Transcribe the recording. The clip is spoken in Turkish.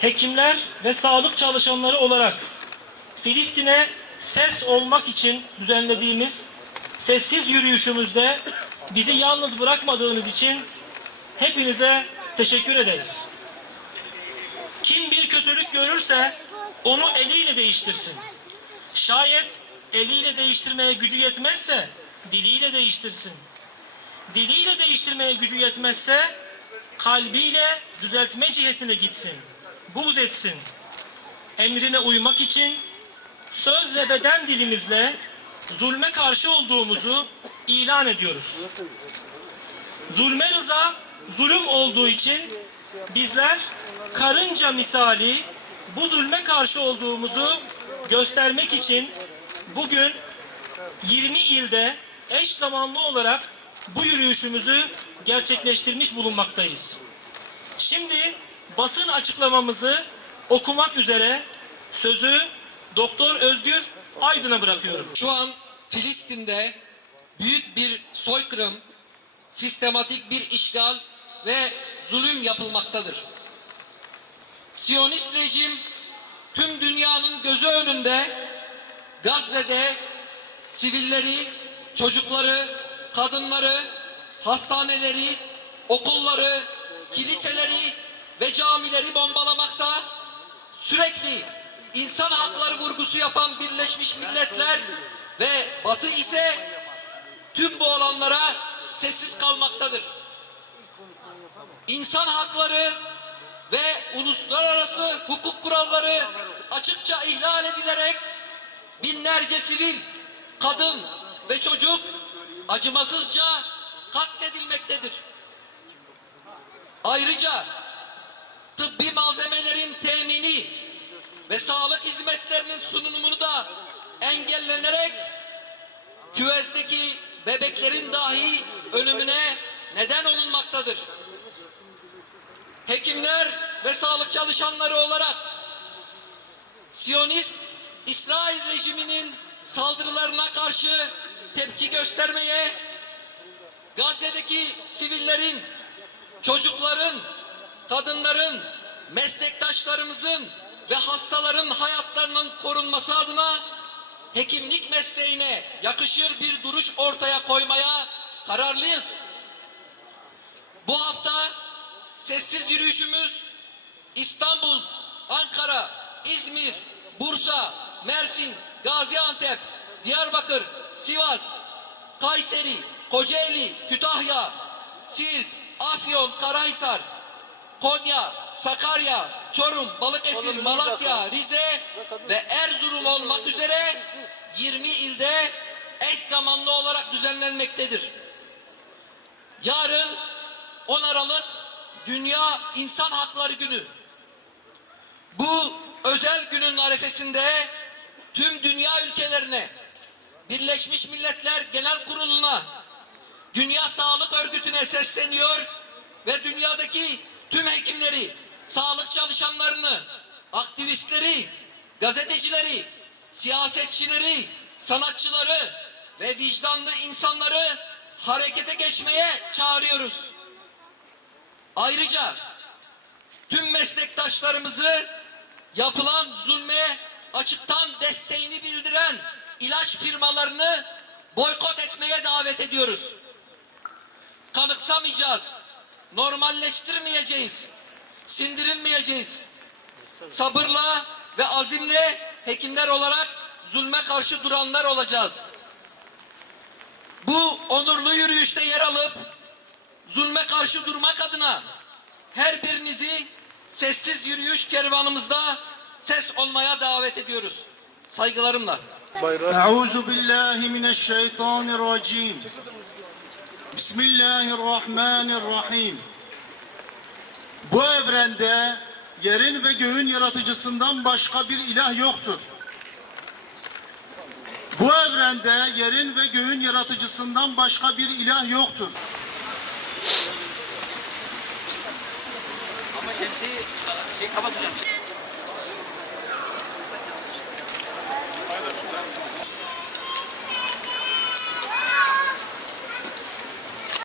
Hekimler ve sağlık çalışanları olarak Filistin'e ses olmak için düzenlediğimiz sessiz yürüyüşümüzde bizi yalnız bırakmadığınız için hepinize teşekkür ederiz. Kim bir kötülük görürse onu eliyle değiştirsin. Şayet eliyle değiştirmeye gücü yetmezse diliyle değiştirsin. Diliyle değiştirmeye gücü yetmezse kalbiyle düzeltme cihetine gitsin. Buğz etsin. Emrine uymak için söz ve beden dilimizle zulme karşı olduğumuzu ilan ediyoruz. Zulme rıza zulüm olduğu için bizler karınca misali bu zulme karşı olduğumuzu göstermek için bugün 20 ilde eş zamanlı olarak bu yürüyüşümüzü gerçekleştirmiş bulunmaktayız. Şimdi basın açıklamamızı okumak üzere sözü Doktor Özgür Aydın'a bırakıyorum. Şu an Filistin'de büyük bir soykırım, sistematik bir işgal ve zulüm yapılmaktadır. Siyonist rejim tüm dünyanın gözü önünde Gazze'de sivilleri, çocukları, kadınları, hastaneleri, okulları, kiliseleri ve camileri bombalamakta sürekli insan hakları vurgusu yapan Birleşmiş Milletler ve Batı ise tüm bu olanlara sessiz kalmaktadır. İnsan hakları ve uluslararası hukuk kuralları açıkça ihlal edilerek binlerce sivil, kadın ve çocuk acımasızca katledilmektedir. Ayrıca tıbbi malzemelerin temini ve sağlık hizmetlerinin sunumunu da engellenerek küvezdeki bebeklerin dahi ölümüne neden olunmaktadır. Hekimler ve sağlık çalışanları olarak Siyonist İsrail rejiminin saldırılarına karşı tepki göstermeye, Gazze'deki sivillerin, çocukların, kadınların, meslektaşlarımızın ve hastaların hayatlarının korunması adına hekimlik mesleğine yakışır bir duruş ortaya koymaya kararlıyız. Bu hafta sessiz yürüyüşümüz İstanbul, Ankara, İzmir, Bursa, Mersin, Gaziantep, Diyarbakır, Sivas, Kayseri, Kocaeli, Kütahya, Siirt, Afyon, Karahisar, Konya, Sakarya, Çorum, Balıkesir, Malatya, Rize ve Erzurum olmak üzere 20 ilde eş zamanlı olarak düzenlenmektedir. Yarın 10 Aralık Dünya İnsan Hakları Günü. Bu özel günün arefesinde tüm dünya ülkelerine, Birleşmiş Milletler Genel Kurulu'na, Dünya Sağlık Örgütü'ne sesleniyor ve dünyadaki tüm hekimleri, sağlık çalışanlarını, aktivistleri, gazetecileri, siyasetçileri, sanatçıları ve vicdanlı insanları harekete geçmeye çağırıyoruz. Ayrıca tüm meslektaşlarımızı yapılan zulme açıktan desteğini bildiren ilaç firmalarını boykot etmeye davet ediyoruz. Kanıksamayacağız, normalleştirmeyeceğiz. Sindirilmeyeceğiz. Sabırla ve azimle hekimler olarak zulme karşı duranlar olacağız. Bu onurlu yürüyüşte yer alıp zulme karşı durmak adına her birinizi sessiz yürüyüş kervanımızda ses olmaya davet ediyoruz. Saygılarımla. Euzu billahi mineşşeytanirracim. Bismillahirrahmanirrahim. Bu evrende yerin ve göğün yaratıcısından başka bir ilah yoktur. Bu evrende yerin ve göğün yaratıcısından başka bir ilah yoktur. Ama hepsi şey kapatacağım.